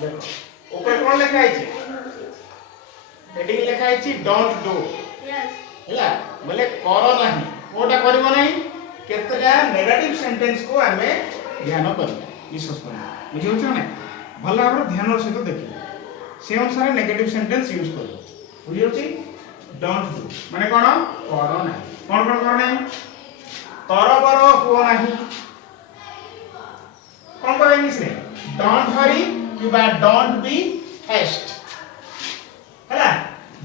देखो ऊपर कौन लिखा है हेडिंग लिखा है डोंट डू हैला बोले करो नहीं कोटा करबो नहीं केतरा नेगेटिव सेंटेंस को हमें ध्यान करबा विश्वास करबा बुझि होछ ना भला भाबरे ध्यान सहित देखिए से अनुसार नेगेटिव सेंटेंस यूज करबो बुझि होछ डोंट डू माने कोन करो नहीं कोन करो नहीं तरबर हो नहीं कौन करो इंग्लिश में डोंट हरी किबा डोंट बी हेस्ट हैला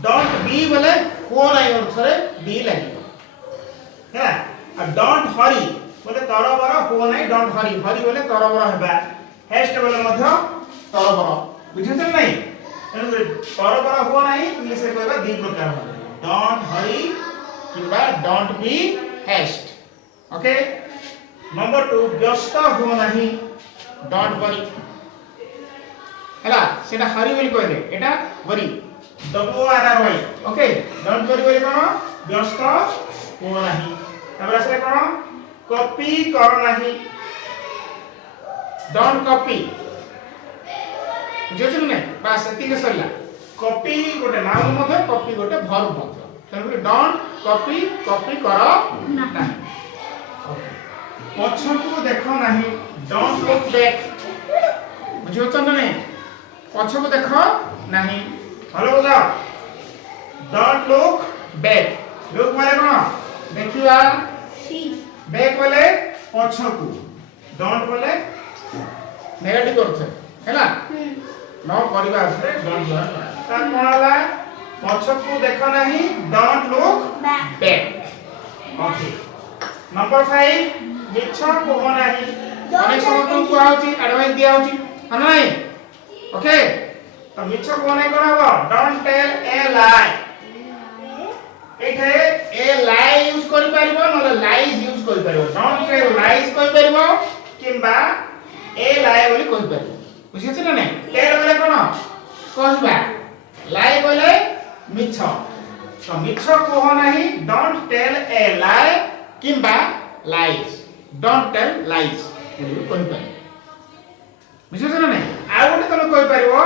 डोंट बी बोले हो नहीं अर्थ रे बी लागिबो हैला आ डोंट हरी बोले तरबर हो नहीं डोंट हरी हरी बोले तरबर हेबा हेस्ट बोले मध्य तरबर बुझिछ नहीं तरबर हो नहीं इंग्लिश रे कहबा दी प्रकार डोंट हरी किबा don't be haste okay number 2 व्यस्त हो नहीं डोंट वरी हैला सेटा हरी बोली कहले एटा worry W R R Y okay don't worry बोली कोन व्यस्त हो नहीं तबरा से कोन कॉपी कर नहीं डोंट कॉपी बुझिछ ने बस एति के सरला कॉपी गोटे नाम मते कॉपी गोटे वर्ब मते तने डोंट कॉपी कॉपी कर नहीं पछकू देखो नहीं डोंट लुक बैक बुझियो त नहीं पछकू देखो नहीं हेलो बोला डोंट लुक बैक लुक माने कोन देखिबा बैक बोले पछकू डोंट बोले नेगेटिव अर्थ हैला न करबा असरे डोंट ता कोन होला पछकू देखो नहीं don't look back okay number 5 मिछ कोहो नाही अनेक समस्त को आउची एडवाइस दिया आउची है नहीं ओके तो मिछ कोहो नाही कोन हबो डोंट टेल ए लाई एठे ए लाई यूज करि परिबो न लाइज यूज करि परिबो डोंट टेल लाइज कहि परिबो किबा ए लाई बोली कहि परिबो बुझिछ ना नहीं टेल बोले कोन कहबा लाई बोले मिछ तो मिछ कोहो नाही डोंट टेल ए लाई किबा लाइज डोंट टेल लाइज बोली कहि पारे बुझिछ ना नहीं आ गोटे तमे कहि परिबो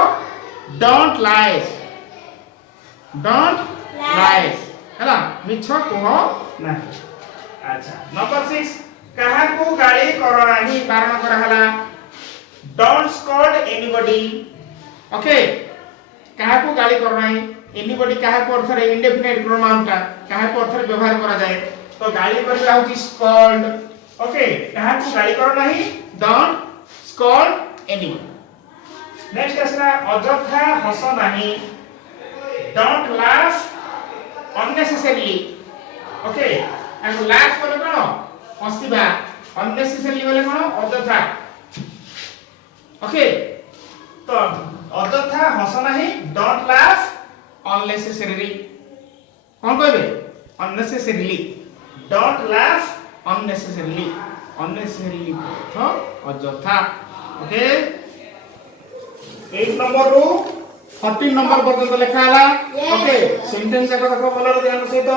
डोंट लाइज हैला मिछ कहो नाही अच्छा नंबर 6 कहा को गाली करो नाही बारण करा हला डोंट स्कोल्ड एनीबॉडी ओके कहा को गाली करो नाही एनीबॉडी कहा को अर्थ रे इंडेफिनिट प्रोनाउन का कहा को अर्थ रे व्यवहार करा जाए तो गाली करबा होची स्कोल्ड ओके कहा को गाली करो नहीं डोंट स्कोल्ड एनीवन नेक्स्ट असला अजथा हस नहीं don't laugh unnecessarily okay and laugh बोले कोन हसिबा अननेसेसरीली बोले कोन अजथा ओके तो अजथा हस नहीं डोंट लाफ अननेसेसरीली कोन कहबे अननेसेसरीली डोंट लाफ unnecessarily अर्थ अजथा ओके 8 नंबर रो 14 नंबर पर्यंत लिखा हला ओके सेंटेंस जाक देखो भलो ध्यान सहित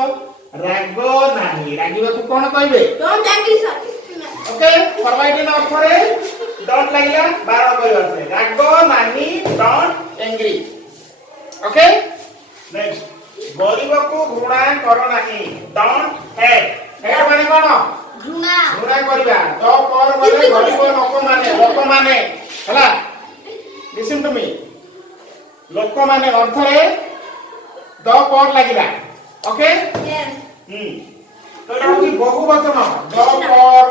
रागो नाही रागिबा को कोन कहबे don't angry sir okay provide in अर्थ रे डोंट लागिला 12 कहबा से रागो नाही डोंट एंग्री ओके नेक्स्ट गरीब को घृणा करो नाही डोंट हेट हेट माने कोन घृणा करबा तो पर बोले गरीब लोक माने हला लिसन टू मी लोक माने अर्थ रे द पर लागिला ओके यस तो एटा होची बहुवचन द पर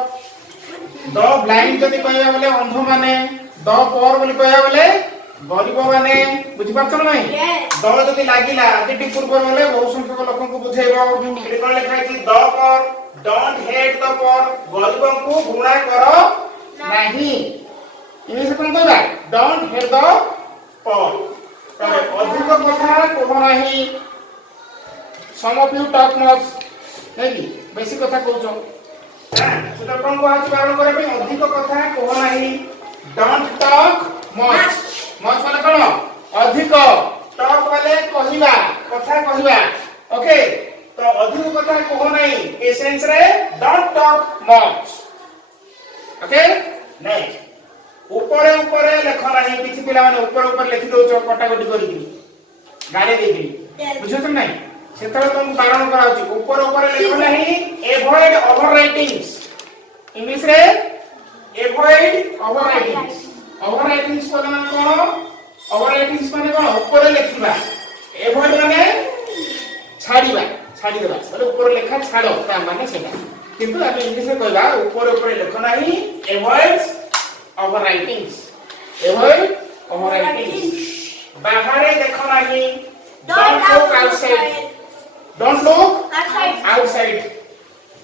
द ब्लाइंड जदी कहया बोले अंध माने द पर बोली कहया बोले गरीब माने बुझि पाछन नहीं द जदी लागिला जेटी पूर्व बोले बहु संख्यक लोकन को बुझाइबो एटी कोन लिखा छि द पर डोंट हेट द पर गरीबों को घृणा करो नहीं इंग्लिश कोन कहबा डोंट हेट द पर तबे अधिक कथा कहो नहीं सम ऑफ यू टॉक मच हेगी बेसी कथा कहउछो सेटा कोन कहछ बारण करे पे अधिक कथा कहो नहीं डोंट टॉक मच मच माने कोन अधिक टॉक वाले कहिबा कथा कहिबा ओके तो अधिक कथा कहो नहीं ए सेंस रे don't talk much okay next ऊपर ऊपर लिख नहीं किछि पिला माने ऊपर लिखि दउछ कटाकटी करिकि गाड़ी देकि बुझत नहीं सेतले तुम बारण कराउछि ऊपर लिखो नहीं एवॉइड ओवर राइटिंग्स इंग्लिश रे एवॉइड ओवर राइटिंग्स कोन ओवर राइटिंग्स माने कोन ऊपर लिखिबा एवॉइड माने छाड़ी देबा बोले ऊपर लेखा छाड़ो ता माने सेटा किंतु आप इंग्लिश में कहबा ऊपर लिखो नहीं एवॉइड ओवर राइटिंग्स बाहर देखो नहीं डोंट लुक आउटसाइड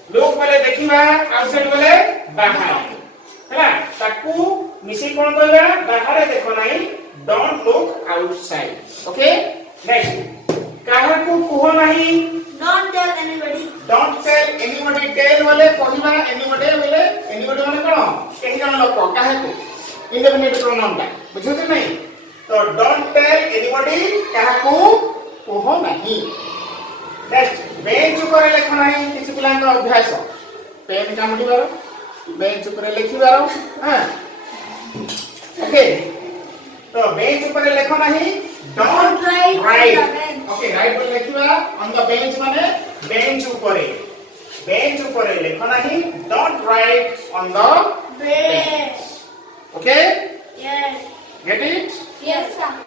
लुक बोले देखिबा आउटसाइड बोले बाहर हैला ताकू मिसी कोन कहबा बाहर देखो नहीं don't look outside okay next काहा को कहो नहीं Don't tell anybody. टेल बोले कहबा anybody बोले माने कोन केही जन लोक काहे को इंडिपेंडेंट प्रोनाउन बा बुझते नहीं तो डोंट टेल एनीबॉडी काहा को कहो नहीं नेक्स्ट बेंच ऊपर लिखो नहीं किछि पिला का अभ्यास पेन कामडी बारो बेंच ऊपर लिखि बारो हां ओके तो बेंच ऊपर लिखो नहीं डोंट राइट ओके राइट बोले लिखिबा ऑन द बेंच माने बेंच ऊपर लिखो नहीं don't write on the bench okay Yes. get it Yes, sir.